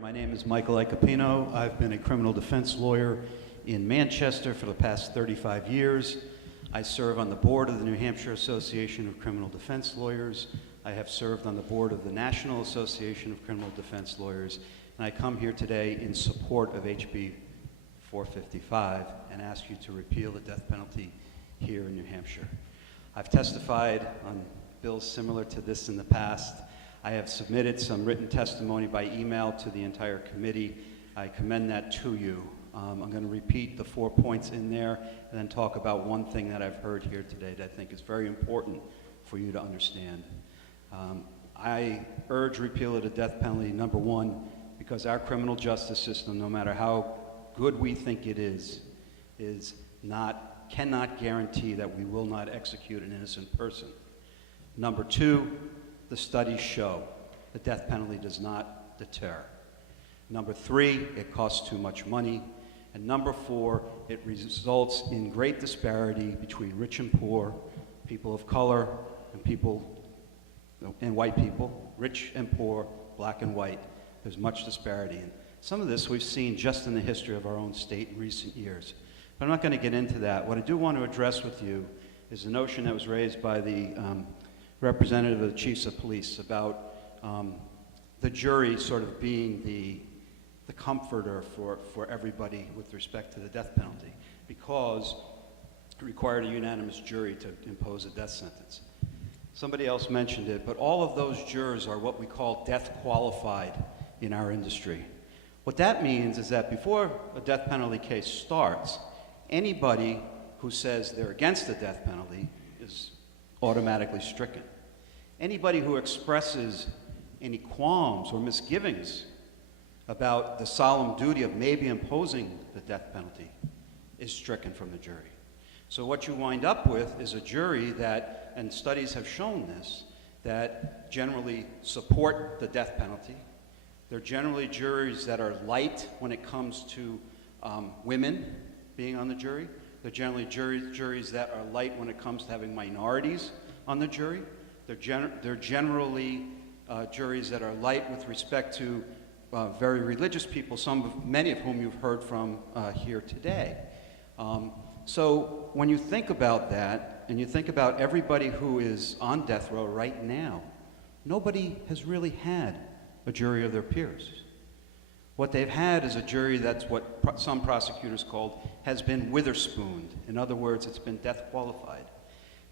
My name is Mike Iacopino. I've been a criminal defense lawyer in Manchester for the past 35 years. I serve on the board of the New Hampshire Association of Criminal Defense Lawyers. I have served on the board of the National Association of Criminal Defense Lawyers, and I come here today in support of HB 455 and ask you to repeal the death penalty here in New Hampshire. I've testified on bills similar to this in the past. I have submitted some written testimony by email to the entire committee. I commend that to you. I'm going to repeat the 4 points in there and then talk about one thing that I've heard here today that I think is very important for you to understand. I urge repeal of the death penalty, number one, because our criminal justice system, no matter how good we think it is cannot guarantee that we will not execute an innocent person. Number two, the studies show the death penalty does not deter. Number three, it costs too much money. And number four, it results in great disparity between rich and poor, people of color and white people, rich and poor, black and white. There's much disparity. And some of this we've seen just in the history of our own state in recent years. But I'm not going to get into that. What I do want to address with you is the notion that was raised by the representative of the chiefs of police about the jury sort of being the comforter for everybody with respect to the death penalty, because it required a unanimous jury to impose a death sentence. Somebody else mentioned it, but all of those jurors are what we call death qualified in our industry. What that means is that before a death penalty case starts, anybody who says they're against the death penalty is automatically stricken. Anybody who expresses any qualms or misgivings about the solemn duty of maybe imposing the death penalty is stricken from the jury. So what you wind up with is a jury that, and studies have shown this, that generally support the death penalty. They're generally juries that are light when it comes to women being on the jury. They're generally juries that are light when it comes to having minorities on the jury. They're generally juries that are light with respect to very religious people, many of whom you've heard from here today. So when you think about that, and you think about everybody who is on death row right now, nobody has really had a jury of their peers. What they've had is a jury that's what some prosecutors called has been witherspooned. In other words, it's been death qualified.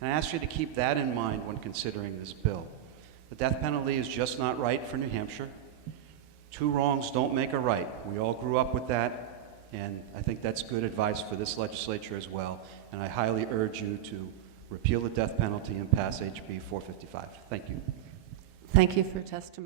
And I ask you to keep that in mind when considering this bill. The death penalty is just not right for New Hampshire. Two wrongs don't make a right. We all grew up with that, and I think that's good advice for this legislature as well. And I highly urge you to repeal the death penalty and pass HB 455. Thank you. Thank you for testimony.